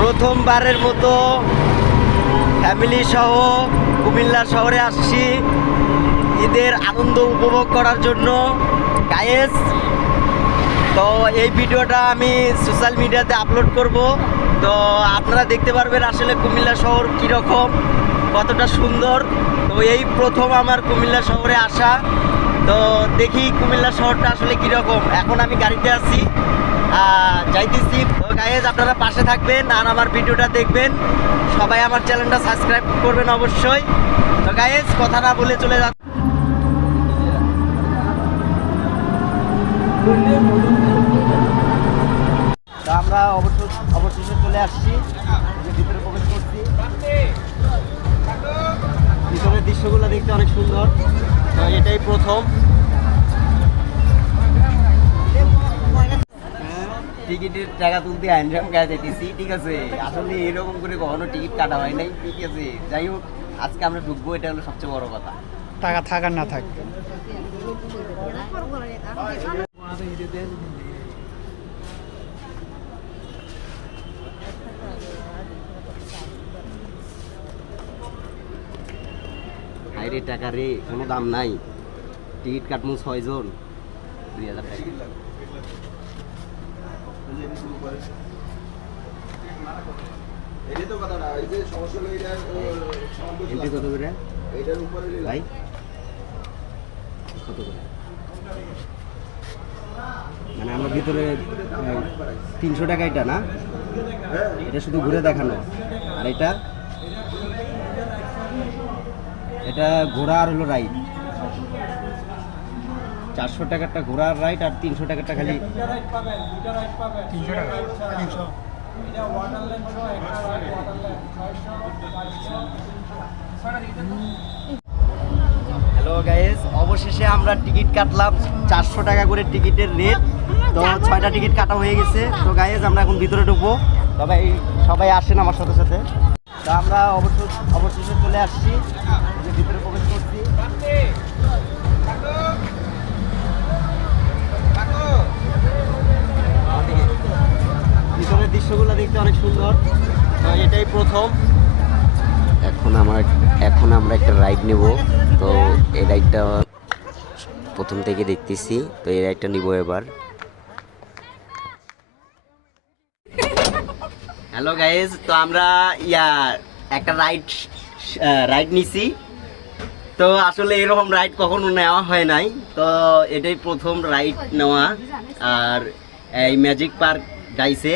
প্রথমবারের মতো ফ্যামিলি সহ কুমিল্লা শহরে আসছি ঈদের আনন্দ উপভোগ করার জন্য গাইস। তো এই ভিডিওটা আমি সোশ্যাল মিডিয়াতে আপলোড করব, তো আপনারা দেখতে পারবেন আসলে কুমিল্লা শহর কীরকম, কতটা সুন্দর। তো এই প্রথম আমার কুমিল্লা শহরে আসা, তো দেখি কুমিল্লা শহরটা আসলে কীরকম। এখন আমি গাড়িতে আছি, যাইতেছি। তো গাইজ আপনারা পাশে থাকবেন আর আমার ভিডিওটা দেখবেন, সবাই আমার চ্যানেলটা সাবস্ক্রাইব করবেন অবশ্যই। তো গাইজ কথা না বলে চলে যাচ্ছে। তো আমরা অবশেষে চলে আসছি, ভিতরে প্রবেশ করছি। ভিতরের দৃশ্যগুলো দেখতে অনেক সুন্দর। তো এটাই প্রথম টিকিটের টাকা তুলতে আইনরাম গায়ে যেতেছি, ঠিক আছে। আসলে এরকম করে কখনো টিকিট কাটা হয় নাই, ঠিক আছে। যাই হোক, আজকে আমরা ঢুকবো, এটা হলো সবচেয়ে বড় কথা। টাকা থাকার না থাক। হাইরে টাকা রে, কোনো দাম নাই। টিকিট কাটবো 6 জন, 2000 টাকা। এন্ট্রি কত করে ভাই? কত করে? মানে আমরা ভিতরে 300 টাকা এটা না, এটা শুধু ঘুরে দেখানো। আর এটা ঘোড়া আর হলো রাইড। 400 টাকারটা ঘোড়ার রাইড আর 300 টাকারটা খালি। হ্যালো গাইস, অবশেষে আমরা টিকিট কাটলাম। 400 টাকা করে টিকিটের রেট। তো 6টা টিকিট কাটা হয়ে গেছে। তো গাইস আমরা এখন ভিতরে ঢুকবো, তবে সবাই আসেন আমার সাথে সাথে। তো আমরা অবশেষে চলে আসছি, ভিতরে প্রবেশ করছি। ভিতরের দৃশ্যগুলো দেখতে অনেক সুন্দর। তো এটাই প্রথম। এখন আমরা একটা রাইড নেব। তো এই রাইডটা প্রথম থেকে দেখতেছি, তো এই রাইডটা নিব এবার। হ্যালো গাইজ, তো আমরা একটা রাইড নিছি। তো আসলে এরকম রাইড কখনো নেওয়া হয় নাই, তো এটাই প্রথম রাইড নেওয়া। আর এই ম্যাজিক পার্ক যাইছে।